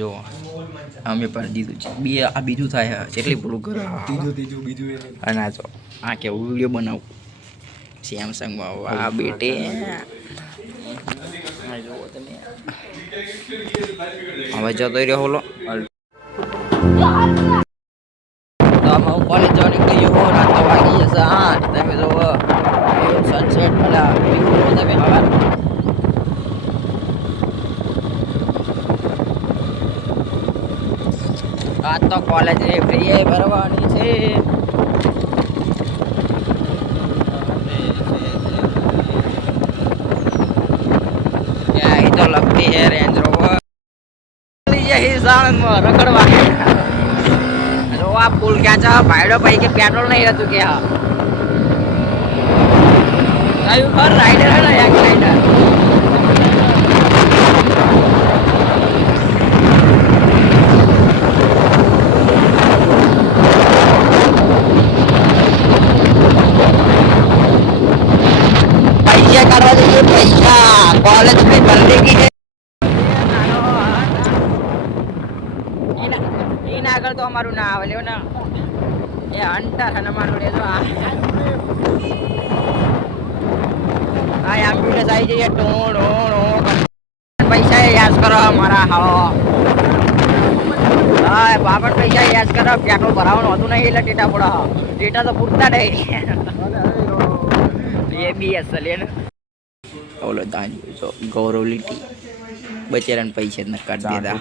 જો અમે પણ દીધું છે બે આ બીજું થાય કેટલી પૂરું કરે બીજું અને આ જો આ કેવું વિડીયો બનાવું સેમસંગમાં વાહ બેટે જુઓ તમે હવે જતો રહ્યો બોલો તો હું કોલેજ જવાની ગયો હો રાત તો વાગી જશે 8 તમે જુઓ સનસેટ પેલા તમે હવા આજ તો કોલેજ ફ્રી ભરવાની છે तो लगती है रेंज रोवर यही साल रगड़वा तो आप पुल क्या चाह भाईडो भाई के पेट्रोल नहीं रहतु क्या राइडर है ना एक राइडर पैसा करवा दीजिए पैसा कॉलेज में भरने की है આગળ તો અમારું ના આવે લ્યો ને એ હંટર અને મારું લેજો આ એમ્બ્યુલન્સ આવી જઈએ ટોણ પૈસા યાદ કરો મારા હાલો હા બાપડ પૈસા યાદ કરો પેટ્રોલ ભરાવાનું હતું નહીં એટલે ટેટા પડો ટેટા તો પૂરતા નહીં એ બી અસલ એને ઓલો દાંજો જો ગૌરવ લીટી બચેરાને પૈસા જ ન કાઢી દેતા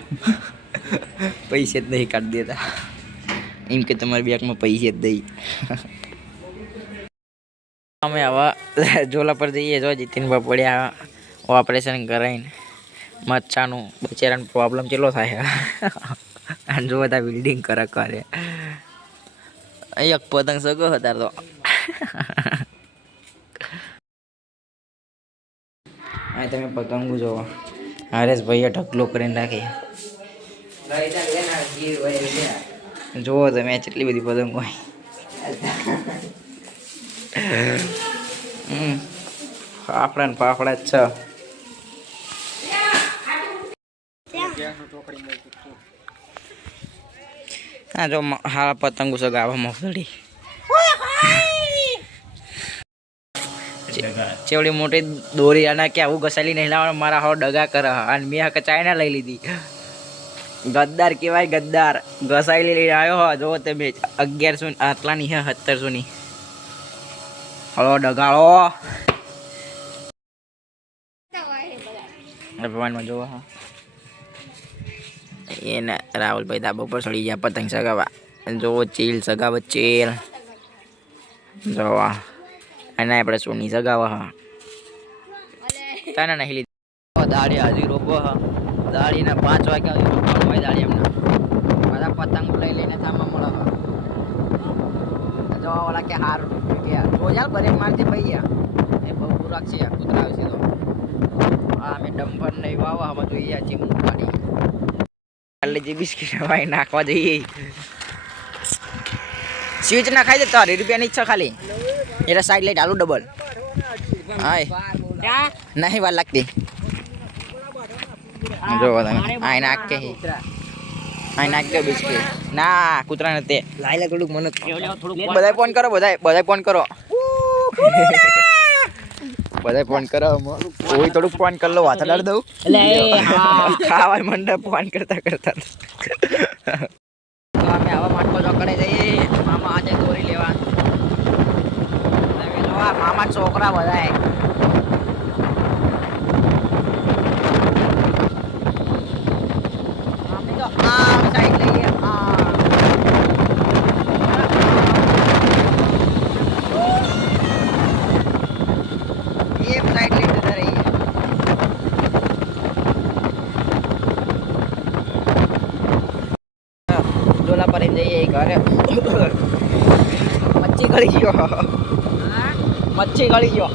પૈસે જ નહીં કાઢી દેતા એમ કે તમારી બેંકમાં પૈસે જ દઈ અમે હવે ઝોલા પર જઈએ જો જીતીનભાઈ પડ્યા ઓપરેશન કરાવીને મચ્છાનું બચેરાનો પ્રોબ્લેમ કેટલો થાય અને જો બધા બિલ્ડિંગ કરે એક પતંગ સગો હતા તો આ તમે પતંગો જોવો હરેશભાઈએ ઢગલો કરીને રાખી જુઓ તમે કેટલી બધી પતંગ હોય ફાફડા ને ફાફડા જ છે હા જો હારા પતંગો સગાવામાં ફરી ચેવડી મોટી દોરી અને કે આવું ઘસાલી નહીં લાવવાનું મારા હાવ ડગા કરે અને મેં ચાઇના લઈ લીધી ગદ્દાર કહેવાય ગદ્દાર ઘસાઈ લઈને આવ્યો હો જો તમે 1100 આટલાની હે 1700 ની હલો ડગાળો ભગવાનમાં જોવો હા એને રાહુલભાઈ ધાબા પર ચડી ગયા પતંગ સગાવા જોવો ચીલ સગાવ ચીલ જોવા અને આપણે સોની સગાવા હા તને નહીં લીધી દાડી હાજી રોકો હા દાડીને 5 વાગ્યા સુધી રોકવાનું હોય દાડી એમને બધા પતંગ લઈ લઈને થાંભા મળવા જો ઓલા કે હાર ગયા રોજાલ બ્રેક મારતી ભૈયા એ બહુ પૂરક છે કૂતરા આવશે તો આ અમે ડમ્પર નહીં વાવા હમ તો અહીંયા જીમ પાડી કાલે જે બિસ્કિટ વાઈ નાખવા જઈએ સ્વિચ ના ખાઈ દે તો 2 રૂપિયાની ઈચ્છા ખાલી એટલે સાઈડ લાઈટ આલુ ડબલ હાય નહીં વાર લાગતી જો તમે આઈ નાખ કે આઈ નાખ કે બિસ્કિટ ના કૂતરા નતે લાઈલા થોડુંક મને બધાય ફોન કરો બધાય ફોન કરો બધાય ફોન કરો કોઈ થોડુંક ફોન કર લો હાથ અડાડ દઉં એટલે ખાવાય મંડપ ફોન કરતા અમે આવા માટકો ચોકડે જઈએ મામા આજે દોરી લેવા તમે જો આ મામા છોકરા બધાય ઝોલા પર જઈએ ઘરે મચ્છી ગળી ગયો મચ્છી ગળી ગયો